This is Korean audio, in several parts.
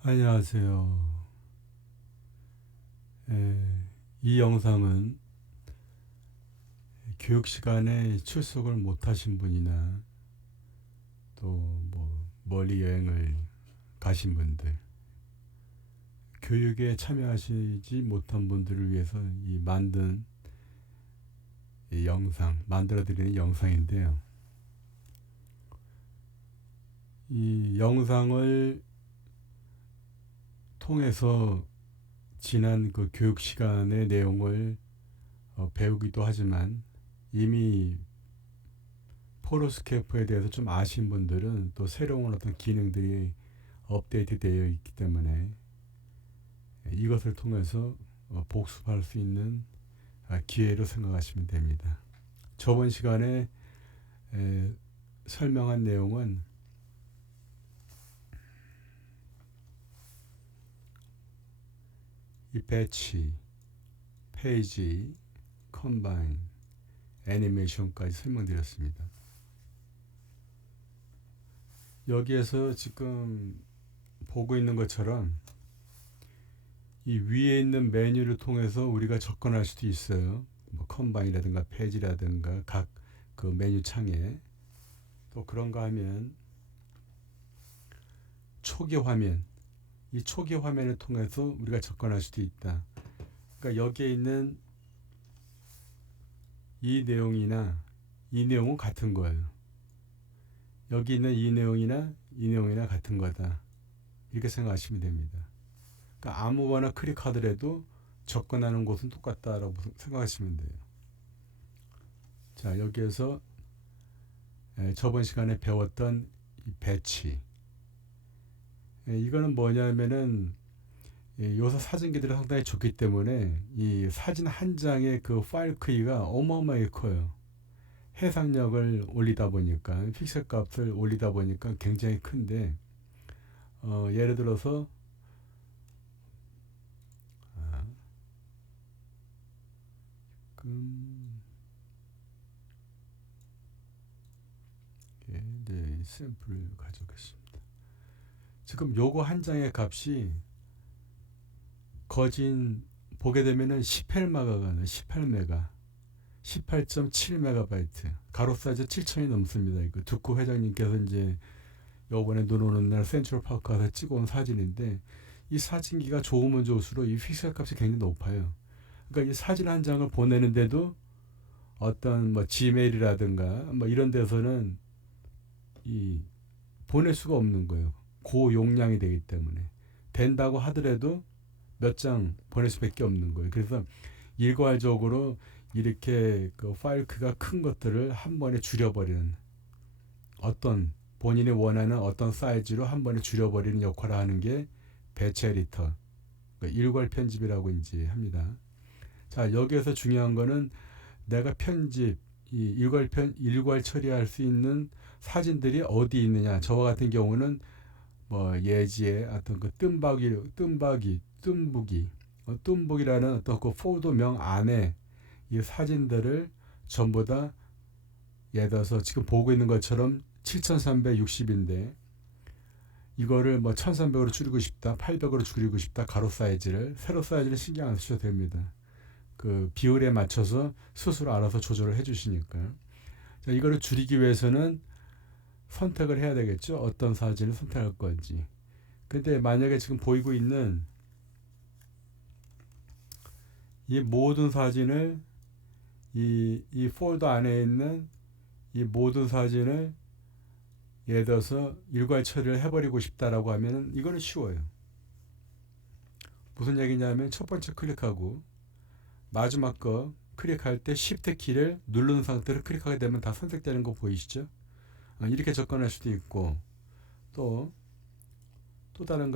안녕하세요. 이 영상은 교육 시간에 출석을 못하신 분이나 또 뭐 멀리 여행을 가신 분들, 교육에 참여하시지 못한 분들을 위해서 이 영상, 만들어드리는 영상인데요. 이 영상을 통해서 지난 그 교육 시간의 내용을 배우기도 하지만 이미 포로스케이프에 대해서 좀 아신 분들은 또 새로운 어떤 기능들이 업데이트 되어 있기 때문에 이것을 통해서 복습할 수 있는 기회로 생각하시면 됩니다. 저번 시간에 설명한 내용은 이 배치, 페이지, 컴바인, 애니메이션까지 설명드렸습니다. 여기에서 지금 보고 있는 것처럼 이 위에 있는 메뉴를 통해서 우리가 접근할 수도 있어요. 뭐 컴바인이라든가 페이지라든가 각 그 메뉴 창에 또 그런가 하면 초기 화면, 이 초기 화면을 통해서 우리가 접근할 수도 있다. 그러니까 여기에 있는 이 내용이나 이 내용은 같은 거예요. 여기 있는 이 내용이나 같은 거다. 이렇게 생각하시면 됩니다. 그러니까 아무거나 클릭하더라도 접근하는 곳은 똑같다라고 생각하시면 돼요. 자, 여기에서 저번 시간에 배웠던 이 배치, 이거는 뭐냐면은 요새 사진기들이 상당히 좋기 때문에 이 사진 한 장의 그 파일 크기가 어마어마하게 커요. 해상력을 올리다 보니까 픽셀 값을 올리다 보니까 굉장히 큰데 예를 들어서 아, 네, 샘플을 가져오겠습니다. 지금 요거 한 장의 값이 거진 보게 되면은 18메가가 나요. 18메가. 18.7메가바이트. 가로 사이즈 7천이 넘습니다. 이거 두쿠 회장님께서 이제 요번에 눈 오는 날 센트럴파크 가서 찍어온 사진인데 이 사진기가 좋으면 좋을수록 이 픽셀 값이 굉장히 높아요. 그러니까 이 사진 한 장을 보내는데도 어떤 뭐 지메일이라든가 뭐 이런 데서는 이 보낼 수가 없는 거예요. 고용량이 되기 때문에 된다고 하더라도 몇 장 보낼 수밖에 없는 거예요. 그래서 일괄적으로 이렇게 그 파일 크기가 큰 것들을 한 번에 줄여버리는 어떤 본인이 원하는 어떤 사이즈로 한 번에 줄여버리는 역할을 하는 게 배치 에디터, 그러니까 일괄 편집이라고 이제 합니다. 자, 여기에서 중요한 거는 내가 이 일괄 처리할 수 있는 사진들이 어디 있느냐. 저와 같은 경우는 뭐 예지의 어떤 그 뜸북이라는 어떤 그 폴더명 안에 이 사진들을 전부 다 예를 들어서 지금 보고 있는 것처럼 7360인데 이거를 뭐 1300으로 줄이고 싶다, 800으로 줄이고 싶다, 가로 사이즈를, 세로 사이즈를 신경 안 쓰셔도 됩니다. 그 비율에 맞춰서 스스로 알아서 조절을 해주시니까. 자, 이거를 줄이기 위해서는 선택을 해야 되겠죠. 어떤 사진을 선택할 건지. 근데 만약에 지금 보이고 있는 이 모든 사진을 이 폴더 안에 있는 이 모든 사진을 예를 들어서 일괄 처리를 해버리고 싶다라고 하면 이거는 쉬워요. 무슨 얘기냐면 첫 번째 클릭하고 마지막 거 클릭할 때 Shift 키를 누른 상태로 클릭하게 되면 다 선택되는 거 보이시죠? 이렇게 접근할 수도 있고 또 다른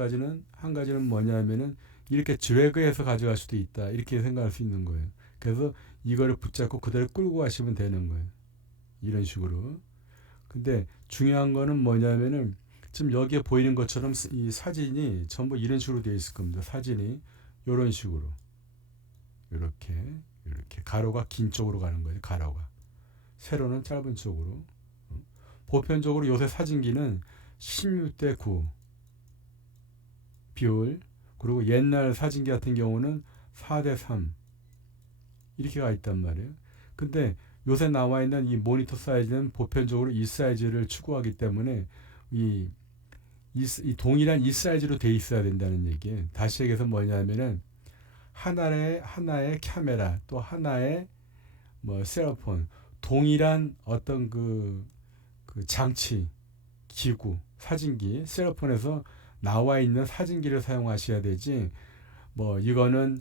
한 가지는 뭐냐면은 이렇게 드래그해서 가져갈 수도 있다. 이렇게 생각할 수 있는 거예요. 그래서 이거를 붙잡고 그대로 끌고 가시면 되는 거예요. 이런 식으로. 근데 중요한 거는 뭐냐면은 지금 여기에 보이는 것처럼 이 사진이 전부 이런 식으로 되어 있을 겁니다. 사진이 이런 식으로 이렇게 가로가 긴 쪽으로 가는 거예요. 가로가 세로는 짧은 쪽으로. 보편적으로 요새 사진기는 16:9 비율, 그리고 옛날 사진기 같은 경우는 4:3 이렇게 가 있단 말이에요. 근데 요새 나와 있는 이 모니터 사이즈는 보편적으로 이 사이즈를 추구하기 때문에 이 동일한 이 사이즈로 돼 있어야 된다는 얘기예요. 다시 얘기해서 뭐냐면은 하나의 카메라, 또 하나의 뭐 셀폰, 동일한 어떤 그 장치, 기구, 사진기, 셀폰에서 나와 있는 사진기를 사용하셔야 되지, 뭐 이거는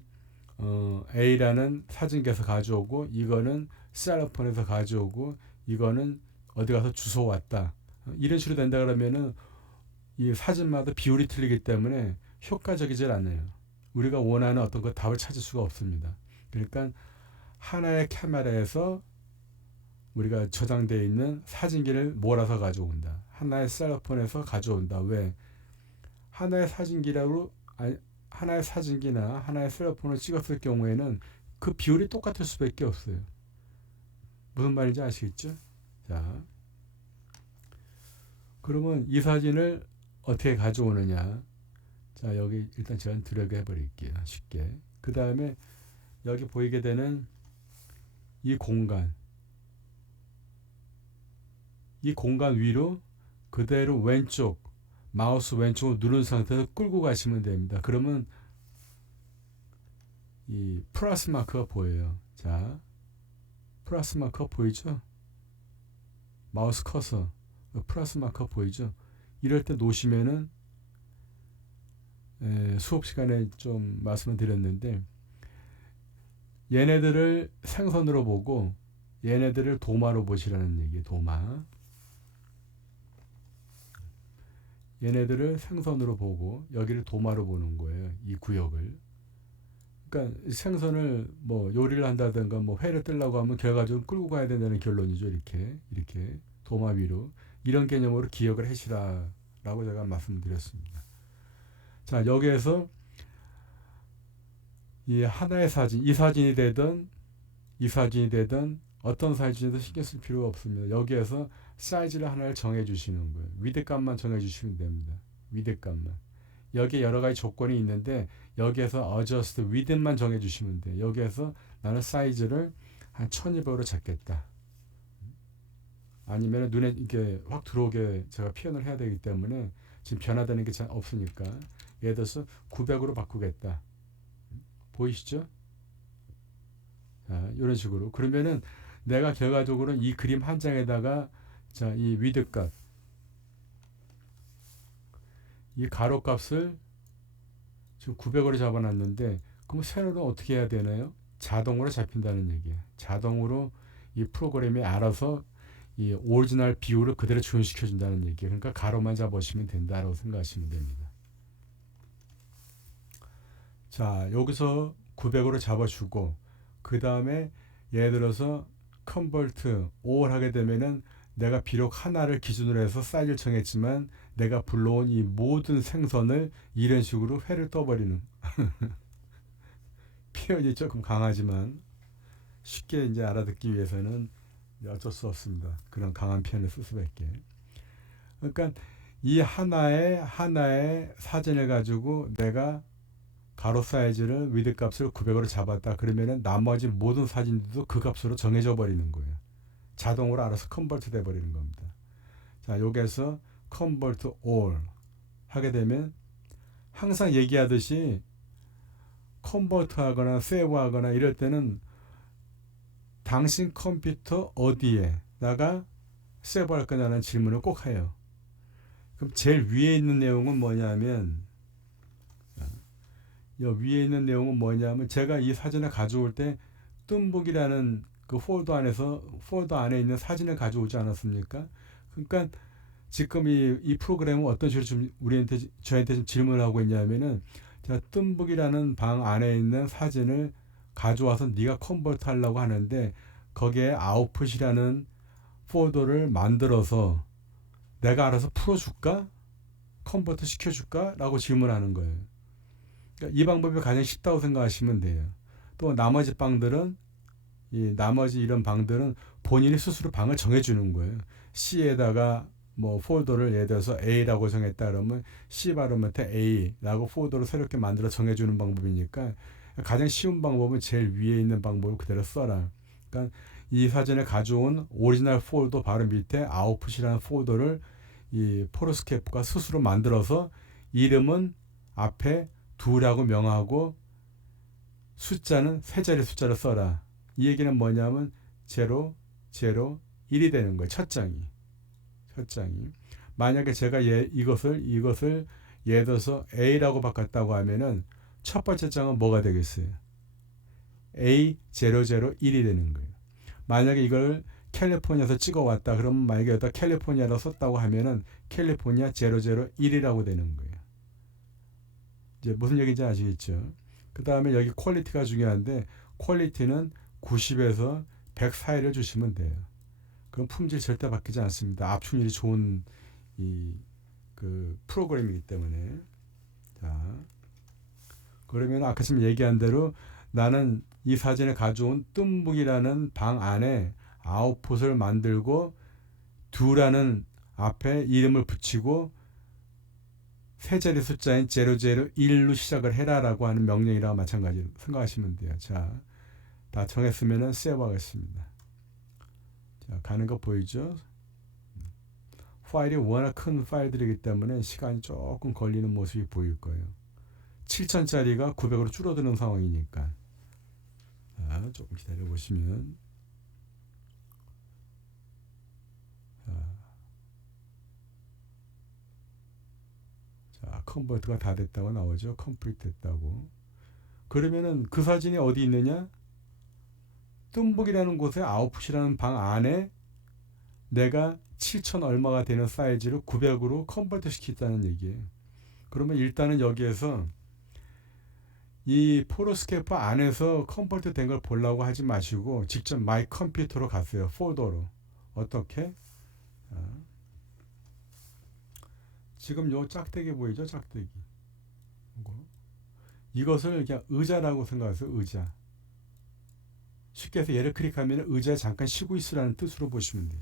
A라는 사진기에서 가져오고, 이거는 셀폰에서 가져오고, 이거는 어디 가서 주워 왔다, 이런 식으로 된다 그러면은 이 사진마다 비율이 틀리기 때문에 효과적이질 않아요. 우리가 원하는 어떤 그 답을 찾을 수가 없습니다. 그러니까 하나의 카메라에서 우리가 저장되어 있는 사진기를 몰아서 가져온다. 하나의 셀폰에서 가져온다. 왜? 하나의 사진기라고, 하나의 사진기나 하나의 셀폰을 찍었을 경우에는 그 비율이 똑같을 수밖에 없어요. 무슨 말인지 아시겠죠? 자, 그러면 이 사진을 어떻게 가져오느냐? 자, 여기 일단 제가 드래그 해버릴게요. 쉽게. 그 다음에 여기 보이게 되는 이 공간 위로 그대로 왼쪽, 마우스 왼쪽으로 누른 상태에서 끌고 가시면 됩니다. 그러면 이 플러스 마크가 보여요. 자, 플러스 마크가 보이죠? 마우스 커서 플러스 마크가 보이죠? 이럴 때 놓으시면은, 수업 시간에 좀 말씀을 드렸는데, 얘네들을 생선으로 보고 얘네들을 도마로 보시라는 얘기예요. 도마. 얘네들을 생선으로 보고 여기를 도마로 보는 거예요. 이 구역을. 그러니까 생선을 뭐 요리를 한다든가 뭐 회를 뜨려고 하면 결과적으로 끌고 가야 된다는 결론이죠. 이렇게 도마 위로. 이런 개념으로 기억을 하시라라고 제가 말씀드렸습니다. 자, 여기에서 이 하나의 사진, 이 사진이 되든 어떤 사이즈에도 신경 쓸 필요가 없습니다. 여기에서 사이즈를 하나를 정해 주시는 거예요. 위드값만 정해 주시면 됩니다. 위드값만. 여기에 여러 가지 조건이 있는데 여기에서 adjust width만 정해 주시면 돼요. 여기에서 나는 사이즈를 한 1200으로 잡겠다. 아니면 눈에 이렇게 확 들어오게 제가 표현을 해야 되기 때문에 지금 변화되는 게 잘 없으니까 예를 들어서 900으로 바꾸겠다. 보이시죠? 자, 이런 식으로. 그러면은 내가 결과적으로 이 그림 한 장에다가 자, 이 위드 값, 이 가로 값을 지금 900으로 잡아놨는데, 그럼 세로는 어떻게 해야 되나요? 자동으로 잡힌다는 얘기예요. 자동으로 이 프로그램이 알아서 이 오리지널 비율을 그대로 지원시켜 준다는 얘기예요. 그러니까 가로만 잡으시면 된다라고 생각하시면 됩니다. 자, 여기서 900으로 잡아주고, 그 다음에 예를 들어서 컨버트 all 하게 되면은 내가 비록 하나를 기준으로 해서 사이즈를 정했지만 내가 불러온 이 모든 생선을 이런 식으로 회를 떠버리는 표현이 조금 강하지만 쉽게 이제 알아듣기 위해서는 어쩔 수 없습니다. 그런 강한 표현을 쓸 수밖에. 그러니까 이 하나의 사진을 가지고 내가 가로 사이즈를 위드 값을 900으로 잡았다. 그러면은 나머지 모든 사진들도 그 값으로 정해져 버리는 거예요. 자동으로 알아서 컨버트 돼 버리는 겁니다. 자, 여기에서 컨버트 all 하게 되면 항상 얘기하듯이 컨버트 하거나 세이브 하거나 이럴 때는 당신 컴퓨터 어디에다가 세이브 할 거냐는 질문을 꼭 해요. 그럼 제일 위에 있는 내용은 뭐냐면 위에 있는 내용은 뭐냐면 제가 이 사진을 가져올 때 뜸북이라는 그 폴더 안에 있는 사진을 가져오지 않았습니까? 그러니까 지금 이 프로그램은 어떤 식으로 좀 저희한테 좀 질문을 하고 있냐면은 자, 뜸북이라는 방 안에 있는 사진을 가져와서 네가 컨버트 하려고 하는데 거기에 아웃풋이라는 폴더를 만들어서 내가 알아서 풀어줄까? 컨버트 시켜줄까? 라고 질문하는 거예요. 그러니까 이 방법이 가장 쉽다고 생각하시면 돼요. 또 나머지 이런 방들은 본인이 스스로 방을 정해주는 거예요. C에다가 뭐 폴더를 예를 들어서 A라고 정했다 그러면 C 발음한테 A라고 폴더를 새롭게 만들어 정해주는 방법이니까 가장 쉬운 방법은 제일 위에 있는 방법을 그대로 써라. 그러니까 이 사진을 가져온 오리지널 폴더 바로 밑에 아웃풋이라는 폴더를 이 포로스케프가 스스로 만들어서 이름은 앞에 2라고 명하고 숫자는 세 자리 숫자를 써라. 이 얘기는 뭐냐면 0, 0, 1이 되는 거예요. 첫 장이. 만약에 제가 이것을 예를 들어서 A라고 바꿨다고 하면은 첫 번째 장은 뭐가 되겠어요? A001이 되는 거예요. 만약에 이걸 캘리포니아에서 찍어왔다 그러면 만약에 여기다 캘리포니아라고 썼다고 하면은 캘리포니아 001이라고 되는 거예요. 이제 무슨 얘기인지 아시겠죠? 그 다음에 여기 퀄리티가 중요한데 퀄리티는 90에서 100 사이를 주시면 돼요. 그럼 품질 절대 바뀌지 않습니다. 압축률이 좋은 그 프로그램이기 때문에. 자, 그러면 아까 지금 얘기한 대로 나는 이 사진을 가져온 뜸북이라는 방 안에 아웃풋을 만들고 2라는 앞에 이름을 붙이고 세 자리 숫자인 001로 시작을 해라라고 하는 명령이랑 마찬가지로 생각하시면 돼요. 자, 다 정했으면 세이브 하겠습니다. 자, 가는 거 보이죠? 파일이 워낙 큰 파일들이기 때문에 시간이 조금 걸리는 모습이 보일 거예요. 7000짜리가 900으로 줄어드는 상황이니까. 자, 조금 기다려 보시면. 자, 컨버트가 다 됐다고 나오죠. 컴플리트 됐다고. 그러면은 그 사진이 어디 있느냐? 뜸북이라는 곳에 아웃풋이라는 방 안에 내가 7000 얼마가 되는 사이즈를 900으로 컨버트 시켰다는 얘기예요. 그러면 일단은 여기에서 이 포로스케프 안에서 컨버트 된 걸 보려고 하지 마시고 직접 마이 컴퓨터로 가세요. 폴더로. 어떻게? 지금 요 짝대기 보이죠? 짝대기. 이것을 그냥 의자라고 생각하세요. 의자. 쉽게 해서 얘를 클릭하면 의자에 잠깐 쉬고 있으라는 뜻으로 보시면 돼요.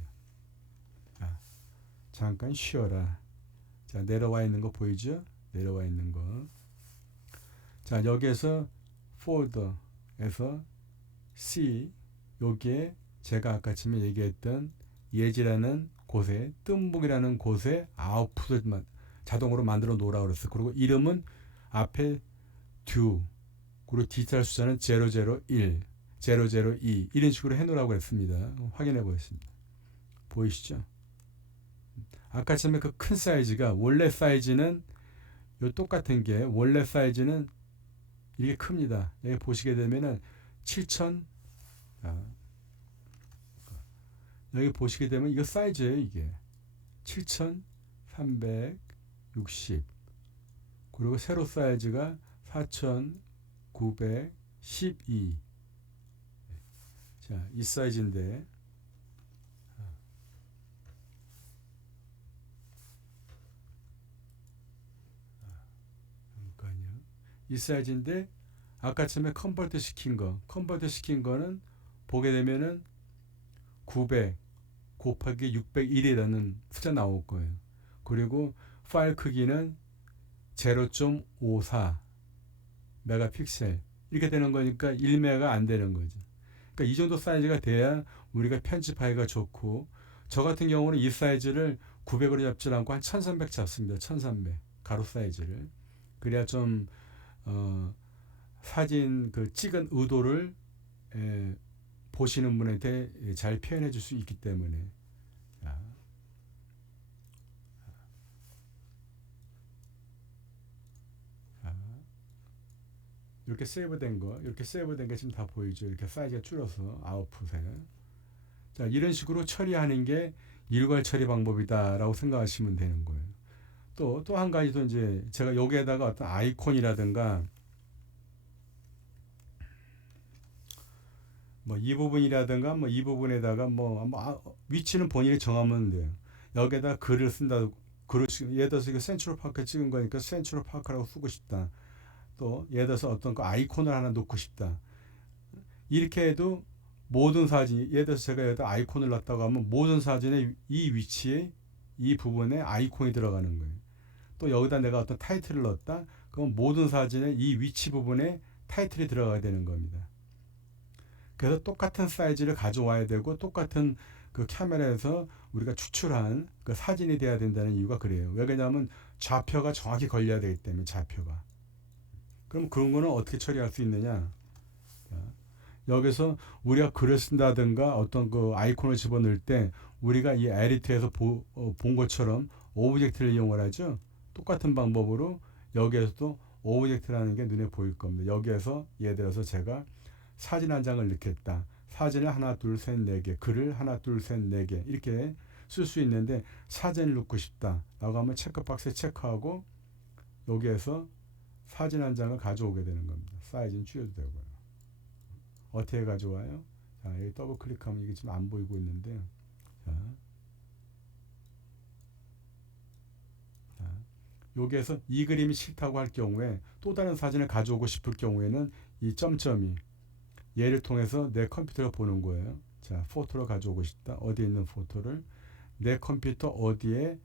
자, 잠깐 쉬어라. 자, 내려와 있는 거 보이죠? 내려와 있는 거. 자, 여기에서 폴더에서 C, 여기에 제가 아까 전에 얘기했던 예지라는 곳에 뜸북이라는 곳에 아웃풋을 자동으로 만들어 놓으라고 그랬어요. 그리고 이름은 앞에 2, 그리고 디지털 숫자는 001, 002 이런 식으로 해놓으라고 했습니다. 확인해 보겠습니다. 보이시죠? 아까 전에 그 큰 사이즈가 원래 사이즈는 요 똑같은 게 원래 사이즈는 이게 큽니다. 여기 보시게 되면은 7000 여기 보시게 되면 이거 사이즈예요. 이게 7360 그리고 세로 사이즈가 4912 자, 이 사이즈인데 잠깐요. 이 사이즈인데 아까 처음에 컨버트 시킨 거는 보게 되면은 900 곱하기 601이라는 숫자 나올 거예요. 그리고 파일 크기는 0.54 메가픽셀 이렇게 되는 거니까 1메가 안 되는 거죠. 그러니까 이 정도 사이즈가 돼야 우리가 편집하기가 좋고 저 같은 경우는 이 사이즈를 900으로 잡지 않고 한 1300 잡습니다. 1300 가로 사이즈를. 그래야 좀 사진 그 찍은 의도를 보시는 분한테 잘 표현해 줄 수 있기 때문에. 이렇게 세이브된 거, 이렇게 세이브된 게 지금 다 보이죠. 이렇게 사이즈가 줄어서 아웃풋에. 자, 이런 식으로 처리하는 게 일괄 처리 방법이다라고 생각하시면 되는 거예요. 또 한 가지도 이제 제가 여기에다가 어떤 아이콘이라든가 뭐 이 부분이라든가 뭐 이 부분에다가 위치는 본인이 정하면 돼요. 여기에다 글을 쓴다. 예를 들어서 이거 센트럴 파크 찍은 거니까 센트럴 파크라고 쓰고 싶다. 또 예를 들어서 어떤 거 아이콘을 하나 놓고 싶다. 이렇게 해도 모든 사진, 예를 들어서 제가 여기다 아이콘을 놨다고 하면 모든 사진의 이 위치에 이 부분에 아이콘이 들어가는 거예요. 또 여기다 내가 어떤 타이틀을 넣었다. 그럼 모든 사진의 이 위치 부분에 타이틀이 들어가야 되는 겁니다. 그래서 똑같은 사이즈를 가져와야 되고 똑같은 그 카메라에서 우리가 추출한 그 사진이 돼야 된다는 이유가 그래요. 왜 그러냐면 좌표가 정확히 걸려야 되기 때문에 좌표가. 그럼 그런 거는 어떻게 처리할 수 있느냐? 여기서 우리가 글을 쓴다든가 어떤 그 아이콘을 집어넣을 때 우리가 이 에디트에서 본 것처럼 오브젝트를 이용을 하죠. 똑같은 방법으로 여기에서도 오브젝트라는 게 눈에 보일 겁니다. 여기에서 예를 들어서 제가 사진 한 장을 넣겠다. 사진을 하나, 둘, 셋, 네 개, 글을 하나, 둘, 셋, 네 개 이렇게 쓸 수 있는데 사진을 넣고 싶다. 라고 하면 체크박스에 체크하고 여기에서 사진 한 장을 가져오게 되는 겁니다. 사이즈는 줄여도 되고요. 어떻게 가져와요? 자, 여기 더블 클릭하면 이게 지금 안 보이고 있는데요. 자, 여기에서 이 그림이 싫다고 할 경우에 또 다른 사진을 가져오고 싶을 경우에는 이 점점이 얘를 통해서 내 컴퓨터를 보는 거예요. 자, 포토를 가져오고 싶다. 어디에 있는 포토를 내 컴퓨터 어디에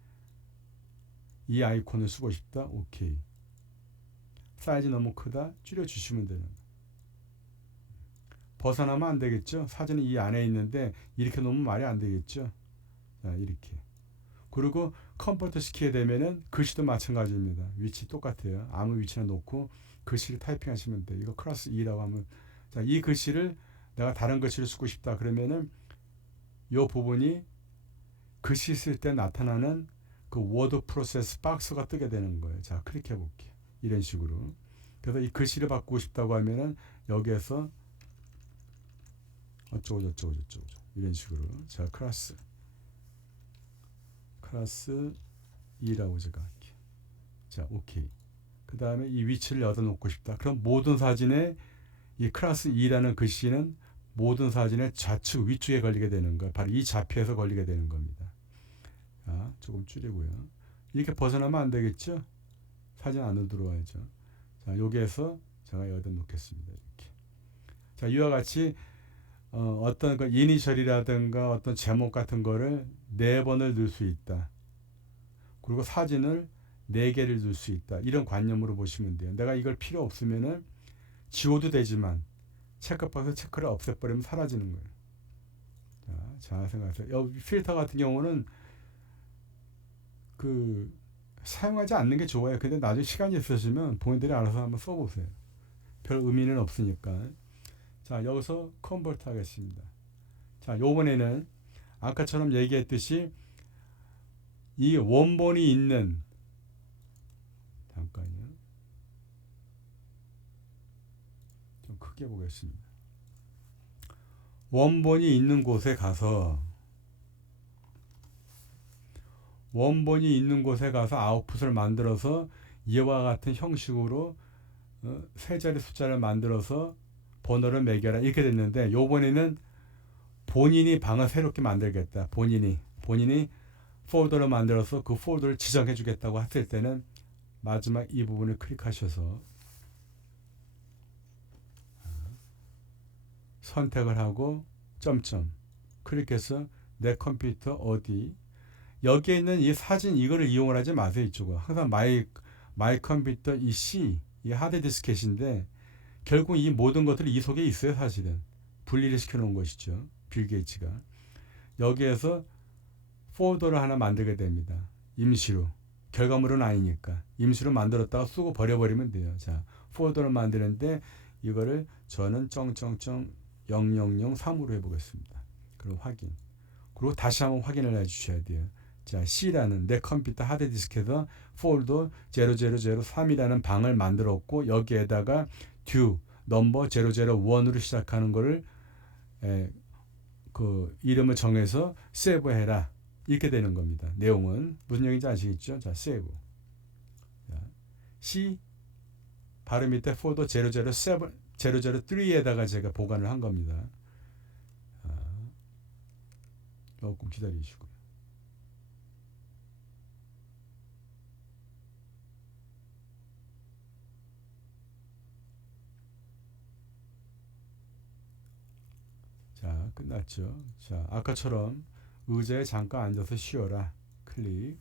이 아이콘을 쓰고 싶다. 오케이. 사이즈 너무 크다. 줄여주시면 되는 거예요. 벗어나면 안 되겠죠. 사진이 이 안에 있는데 이렇게 놓으면 말이 안 되겠죠. 자, 이렇게. 그리고 컴포트 시키게 되면은 글씨도 마찬가지입니다. 위치 똑같아요. 아무 위치나 놓고 글씨를 타이핑하시면 돼요. 이거 클래스 2라고 하면 자, 이 글씨를 내가 다른 글씨를 쓰고 싶다 그러면은 이 부분이 글씨 쓸 때 나타나는 그 워드 프로세스 박스가 뜨게 되는 거예요. 자, 클릭해 볼게요. 이런 식으로. 그래서 이 글씨를 바꾸고 싶다고 하면은 여기에서 어쩌고 저쩌고 저쩌고 이런 식으로 자, 클래스 2라고 제가 할게요. 자, 오케이. 그 다음에 이 위치를 여기다 놓고 싶다. 그럼 모든 사진에 이 클래스 2라는 글씨는 모든 사진의 좌측 위쪽에 걸리게 되는 거예요. 바로 이 좌표에서 걸리게 되는 겁니다. 자, 조금 줄이고요. 이렇게 벗어나면 안 되겠죠? 사진 안으로 들어와야죠. 자, 여기에서 제가 여기다 놓겠습니다. 이렇게. 자, 이와 같이 어떤 그 이니셜이라든가 어떤 제목 같은 거를 4번을 넣을 수 있다. 그리고 사진을 4개를 넣을 수 있다. 이런 관념으로 보시면 돼요. 내가 이걸 필요 없으면은 지워도 되지만 체크박스 체크를 없애버리면 사라지는 거예요. 자, 생각하세요. 여기 필터 같은 경우는 그 사용하지 않는 게 좋아요. 근데 나중에 시간이 있으시면 본인들이 알아서 한번 써보세요. 별 의미는 없으니까. 자, 여기서 컨버트 하겠습니다. 자, 요번에는 아까처럼 얘기했듯이 이 원본이 있는 잠깐요. 좀 크게 보겠습니다. 원본이 있는 곳에 가서 아웃풋을 만들어서 이와 같은 형식으로 세 자리 숫자를 만들어서 번호를 매겨라 이렇게 됐는데 요번에는 본인이 방을 새롭게 만들겠다. 본인이 폴더를 만들어서 그 폴더를 지정해 주겠다고 했을 때는 마지막 이 부분을 클릭하셔서 선택을 하고 점점 클릭해서 내 컴퓨터 어디 여기에 있는 이 사진 이거를 이용을 하지 마세요. 이쪽은 항상 마이 컴퓨터 이 C 이 하드 디스켓인데 결국 이 모든 것들이 이 속에 있어요. 사실은 분리를 시켜놓은 것이죠. 빌 게이츠가 여기에서 폴더를 하나 만들게 됩니다. 임시로 결과물은 아니니까 임시로 만들었다가 쓰고 버려버리면 돼요. 자, 폴더를 만드는데 이거를 저는 00003으로 해보겠습니다. 그리고 확인. 그리고 다시 한번 확인을 해주셔야 돼요. 자, C라는 내 컴퓨터 하드디스크에서 폴더 0003이라는 방을 만들었고 여기에다가 due 넘버 001으로 시작하는 거를 그 이름을 정해서 세이브해라 이렇게 되는 겁니다. 내용은 무슨 얘기인지 아시겠죠? 자, 세이브. 자, C 바로 밑에 폴더 003에다가 제가 보관을 한 겁니다. 조금 기다리시고요. 자, 끝났죠. 자, 아까처럼 의자에 잠깐 앉아서 쉬어라. 그 클릭.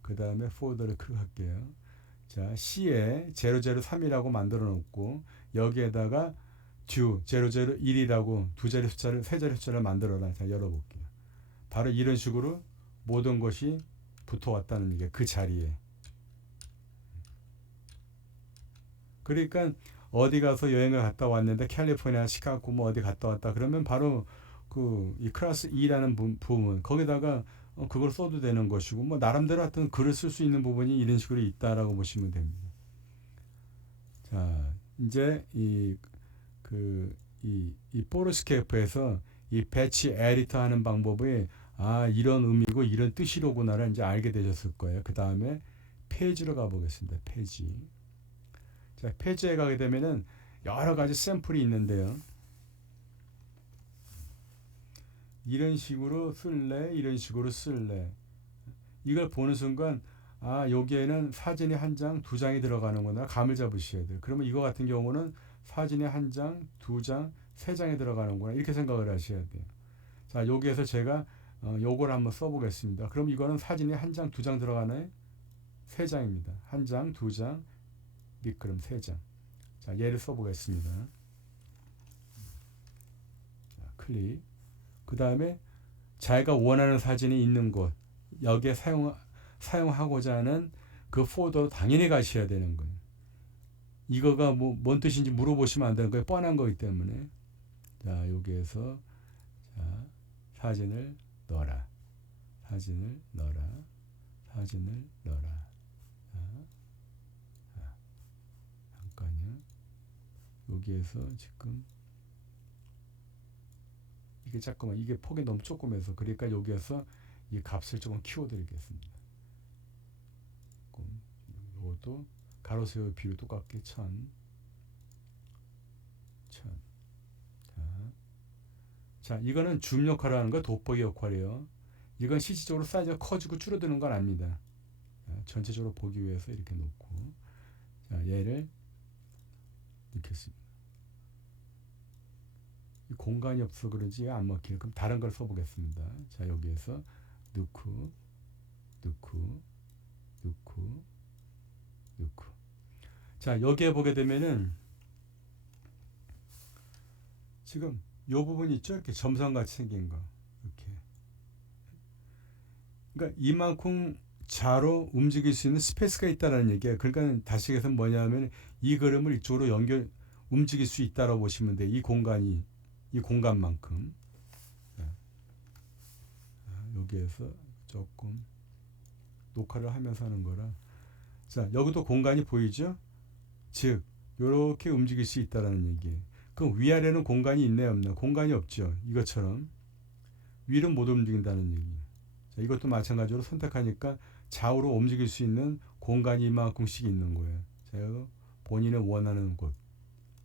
그 다음에 폴더를 클릭할게요. 자, C에 003이라고 만들어 놓고 여기에다가 due 001이라고 세 자리 숫자를 만들어라. 자, 열어볼게요. 바로 이런 식으로 모든 것이 붙어왔다는 얘기예요. 그 자리에. 그러니까 어디 가서 여행을 갔다 왔는데 캘리포니아, 시카고 뭐 어디 갔다 왔다 그러면 바로 그 이 클래스 E라는 부분 거기다가 그걸 써도 되는 것이고 뭐 나름대로 하여튼 글을 쓸 수 있는 부분이 이런 식으로 있다라고 보시면 됩니다. 자, 이제 이 포르스케이프에서 이 배치 에디터 하는 방법이 이런 의미고 이런 뜻이로구나를 이제 알게 되셨을 거예요. 그 다음에 페이지로 가보겠습니다. 페이지. 자, 페이지에 가게 되면은 여러 가지 샘플이 있는데요. 이런 식으로 쓸래? 이런 식으로 쓸래? 이걸 보는 순간 여기에는 사진이 한 장, 두 장이 들어가는구나 감을 잡으셔야 돼요. 그러면 이거 같은 경우는 사진이 한 장, 두 장, 세 장이 들어가는구나 이렇게 생각을 하셔야 돼요. 자, 여기에서 제가 요걸 한번 써보겠습니다. 그럼 이거는 사진이 한 장, 두 장 들어가나요? 세 장입니다. 한 장, 두 장, 그럼 세 장. 자, 얘를 써보겠습니다. 자, 클릭. 그 다음에 자기가 원하는 사진이 있는 곳 여기에 사용하고자 하는 그 폴더로 당연히 가셔야 되는 거예요. 이거가 뭔 뜻인지 물어보시면 안 되는 거예요. 뻔한 거기 때문에. 자, 여기에서 자, 사진을 넣어라. 사진을 넣어라. 사진을 넣어라. 자, 잠깐요. 여기에서 지금 이게 잠깐만 이게 폭이 너무 조그매서 그러니까 여기에서 이 값을 조금 키워드리겠습니다. 이것도 가로 세로 비율 똑같게 1000. 자, 이거는 줌 역할을 하는 거 돋보기 역할이에요. 이건 실질적으로 사이즈가 커지고 줄어드는 건 아닙니다. 자, 전체적으로 보기 위해서 이렇게 놓고 자, 얘를 넣겠습니다. 공간이 없어 그런지 안 먹히는 그럼 다른 걸 써보겠습니다. 자, 여기에서 넣고 자, 여기에 보게 되면은 지금 요 부분 있죠? 이렇게 점선같이 생긴 거 이렇게. 그러니까 이만큼 좌로 움직일 수 있는 스페이스가 있다라는 얘기예요. 그러니까 다시 해서 뭐냐면 이 그림을 이쪽으로 움직일 수 있다라고 보시면 돼요. 이 공간만큼. 여기에서 조금 녹화를 하면서 하는 거라. 자, 여기도 공간이 보이죠? 즉, 이렇게 움직일 수 있다라는 얘기예요. 그럼 위아래는 공간이 있나요, 없나요? 공간이 없죠. 이것처럼. 위로 못 움직인다는 얘기예요. 자, 이것도 마찬가지로 선택하니까 좌우로 움직일 수 있는 공간이 이만큼씩 있는 거예요. 자, 본인의 원하는 곳.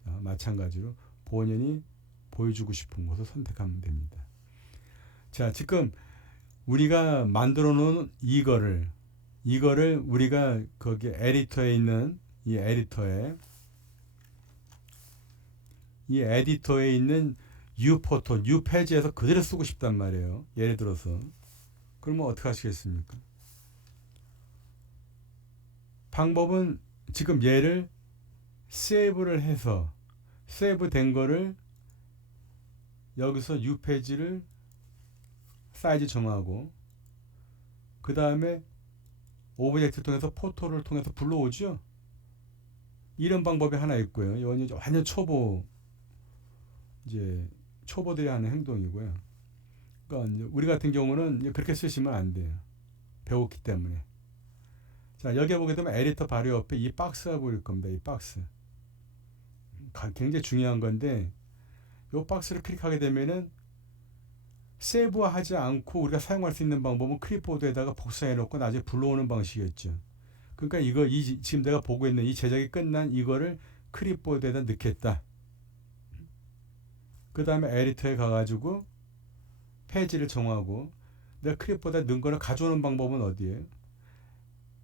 자, 마찬가지로 본인이 보여주고 싶은 곳을 선택하면 됩니다. 자, 지금 우리가 만들어 놓은 이거를 우리가 거기 에디터에 있는 이 에디터에 있는 뉴 포토, 뉴 페이지에서 그대로 쓰고 싶단 말이에요. 예를 들어서 그러면 어떻게 하시겠습니까? 방법은 지금 얘를 세이브를 해서 세이브된 거를 여기서 뉴 페이지를 사이즈 정하고 그 다음에 오브젝트 통해서 포토를 통해서 불러오죠. 이런 방법이 하나 있고요. 이건 완전 초보들이 하는 행동이고요. 그러니까 우리 같은 경우는 그렇게 쓰시면 안 돼요. 배웠기 때문에. 자, 여기에 보게 되면 에디터 바로 옆에 이 박스가 보일 겁니다. 이 박스. 굉장히 중요한 건데 이 박스를 클릭하게 되면은 세이브하지 않고 우리가 사용할 수 있는 방법은 클립보드에다가 복사해 놓고 나중에 불러오는 방식이었죠. 그러니까 지금 내가 보고 있는 이 제작이 끝난 이거를 클립보드에다 넣겠다. 그 다음에 에디터에 가가지고 페이지를 정하고 내가 클립보드에 넣은 거를 가져오는 방법은 어디예요?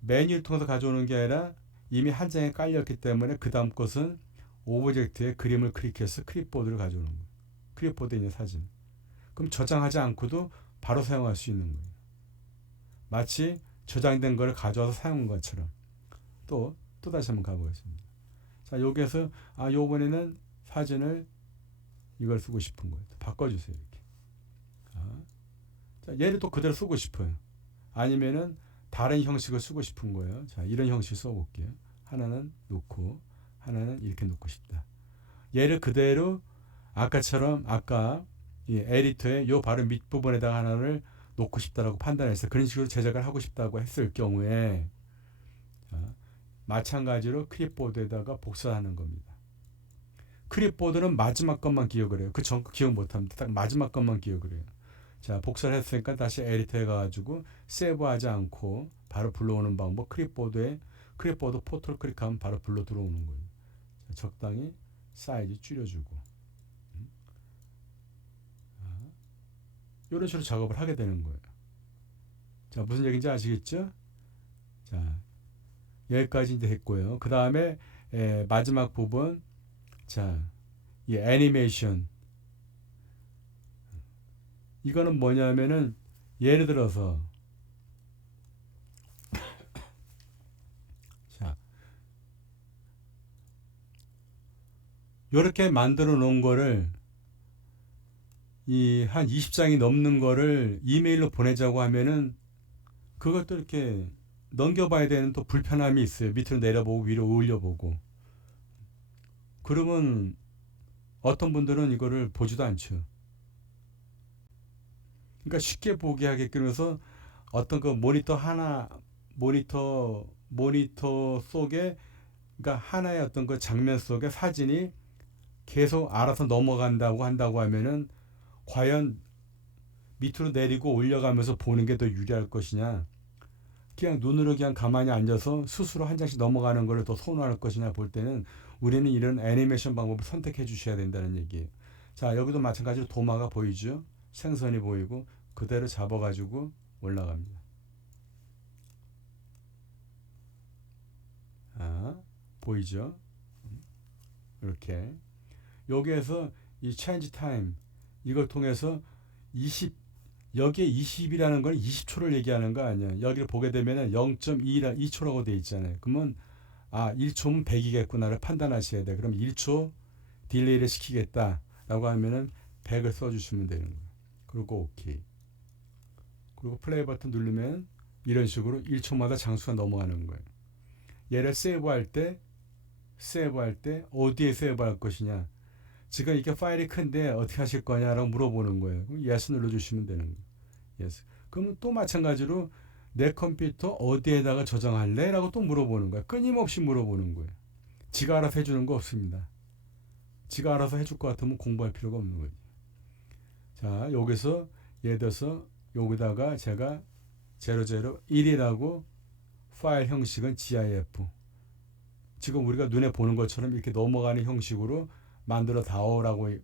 메뉴를 통해서 가져오는 게 아니라 이미 한 장에 깔렸기 때문에 그 다음 것은 오브젝트에 그림을 클릭해서 클립보드를 가져오는 거예요. 클립보드에 있는 사진. 그럼 저장하지 않고도 바로 사용할 수 있는 거예요. 마치 저장된 걸 가져와서 사용한 것처럼. 또 다시 한번 가보겠습니다. 자, 여기에서 요번에는 사진을 이걸 쓰고 싶은 거예요. 바꿔주세요. 이렇게. 자, 얘를 또 그대로 쓰고 싶어요. 아니면은 다른 형식을 쓰고 싶은 거예요. 자, 이런 형식 써볼게요. 하나는 놓고 하나는 이렇게 놓고 싶다. 얘를 그대로 아까처럼 아까 이 에디터에 요 바로 밑부분에다가 하나를 놓고 싶다라고 판단해서 그런 식으로 제작을 하고 싶다고 했을 경우에 자, 마찬가지로 클립보드에다가 복사하는 겁니다. 클립보드는 마지막 것만 기억을 해요. 그 전 거 기억 못합니다. 딱 마지막 것만 기억을 해요. 자, 복사를 했으니까 다시 에디터에 가가지고 세이브하지 않고 바로 불러오는 방법. 클립보드 포트를 클릭하면 바로 불러 들어오는 거예요. 자, 적당히 사이즈 줄여주고 이런 식으로 작업을 하게 되는 거예요. 자, 무슨 얘기인지 아시겠죠? 자, 여기까지 이제 했고요. 그 다음에 마지막 부분, 자, 이 애니메이션. 이거는 뭐냐면은 예를 들어서 자, 이렇게 만들어 놓은 거를 이 한 20장이 넘는 거를 이메일로 보내자고 하면은 그것도 이렇게 넘겨봐야 되는 또 불편함이 있어요. 밑으로 내려보고 위로 올려보고. 그러면 어떤 분들은 이거를 보지도 않죠. 그러니까 쉽게 보게 하게끔 해서 어떤 그 모니터 속에 그러니까 하나의 어떤 그 장면 속에 사진이 계속 알아서 넘어간다고 한다고 하면은 과연 밑으로 내리고 올려가면서 보는 게 더 유리할 것이냐, 그냥 눈으로 그냥 가만히 앉아서 스스로 한 장씩 넘어가는 것을 더 선호할 것이냐 볼 때는 우리는 이런 애니메이션 방법을 선택해 주셔야 된다는 얘기예요. 자, 여기도 마찬가지로 도마가 보이죠? 생선이 보이고 그대로 잡아가지고 올라갑니다. 보이죠? 이렇게 여기에서 이 change time 이걸 통해서 20 여기에 20이라는 건 20초를 얘기하는 거 아니야. 여기를 보게 되면은 0.2초라고 돼 있잖아요. 그러면 1초면 100이겠구나를 판단하셔야 돼. 그럼 1초 딜레이를 시키겠다라고 하면은 100을 써주시면 되는 거예요. 그리고 오케이. 그리고 플레이 버튼 누르면 이런 식으로 1초마다 장수가 넘어가는 거예요. 얘를 세이브할 때 어디에 세이브할 것이냐. 지금 이렇게 파일이 큰데 어떻게 하실 거냐라고 물어보는 거예요. 그럼 yes 눌러주시면 되는 거예요. yes. 그러면 또 마찬가지로 내 컴퓨터 어디에다가 저장할래? 라고 또 물어보는 거예요. 끊임없이 물어보는 거예요. 지가 알아서 해주는 거 없습니다. 지가 알아서 해줄 것 같으면 공부할 필요가 없는 거예요. 자, 여기서 예를 들어서 여기다가 제가 001이라고 파일 형식은 GIF. 지금 우리가 눈에 보는 것처럼 이렇게 넘어가는 형식으로 만들어 다오라고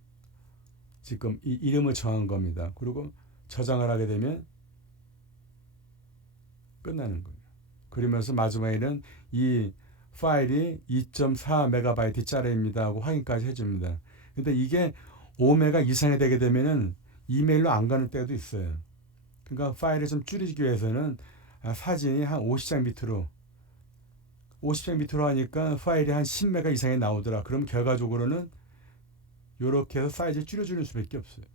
지금 이 이름을 정한 겁니다. 그리고 저장을 하게 되면 끝나는 거예요. 그러면서 마지막에는 이 파일이 2.4MB짜리입니다 하고 확인까지 해줍니다. 근데 이게 5메가 이상이 되게 되면은 이메일로 안 가는 때도 있어요. 그러니까 파일을 좀 줄이기 위해서는 사진이 한 50장 밑으로 하니까 파일이 한 10메가 이상이 나오더라. 그럼 결과적으로는 이렇게 해서 사이즈를 줄여주는 수밖에 없어요.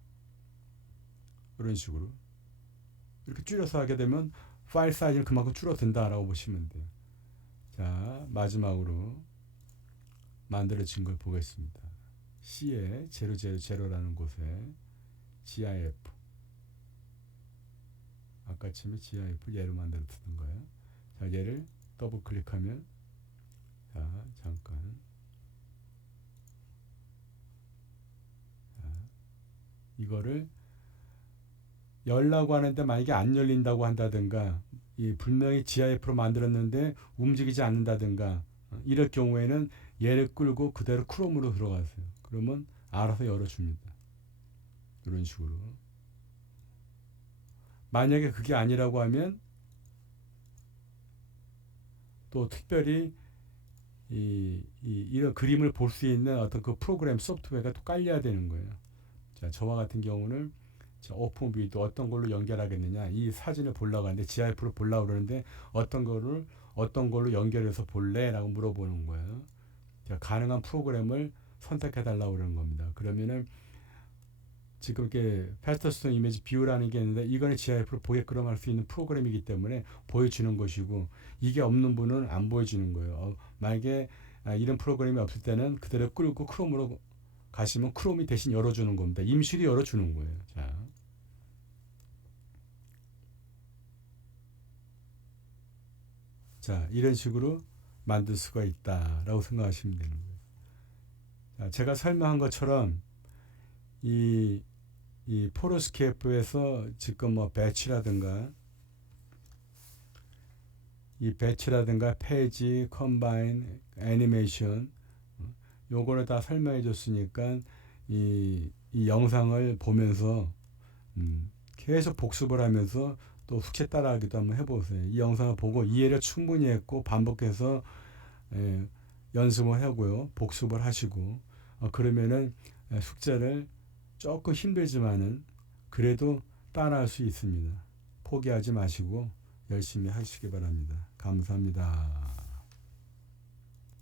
이런 식으로 이렇게 줄여서 하게 되면 파일 사이즈는 그만큼 줄어든다라고 보시면 돼요. 자, 마지막으로 만들어진 걸 보겠습니다. C에 000라는 곳에 GIF, 아까처럼 GIF 얘로 만들었던 거예요. 자, 얘를 더블 클릭하면, 자, 잠깐, 자, 이거를 열라고 하는데 만약에 안 열린다고 한다든가, 분명히 GIF로 만들었는데 움직이지 않는다든가, 이럴 경우에는 얘를 끌고 그대로 크롬으로 들어가세요. 그러면 알아서 열어줍니다. 이런 식으로. 만약에 그게 아니라고 하면 또 특별히 이런 그림을 볼 수 있는 어떤 그 프로그램 소프트웨어가 또 깔려야 되는 거예요. 자, 저와 같은 경우는 자, 오픈 뷰도 어떤 걸로 연결하겠느냐. 이 사진을 보려고 하는데 GIF로 보려고 그러는데 어떤 걸로 연결해서 볼래라고 물어보는 거예요. 자, 가능한 프로그램을 선택해 달라고 그러는 겁니다. 그러면은 지금 이렇게 패스터스톤 이미지 뷰라는 게 있는데 이거는 GIF로 보게끔 할 수 있는 프로그램이기 때문에 보여주는 것이고 이게 없는 분은 안 보여주는 거예요. 만약에 이런 프로그램이 없을 때는 그대로 끌고 크롬으로 가시면 크롬이 대신 열어주는 겁니다. 임시로 열어주는 거예요. 자, 이런 식으로 만들 수가 있다라고 생각하시면 되는 거예요. 자, 제가 설명한 것처럼 이 포로스케이프에서 지금 뭐 배치라든가 페이지, 컴바인, 애니메이션 요거를 다 설명해 줬으니까 이 영상을 보면서 계속 복습을 하면서 또 숙제 따라하기도 한번 해보세요. 이 영상을 보고 이해를 충분히 했고 반복해서 연습을 하고요. 복습을 하시고 그러면은 숙제를 조금 힘들지만은 그래도 따라할 수 있습니다. 포기하지 마시고 열심히 하시기 바랍니다. 감사합니다.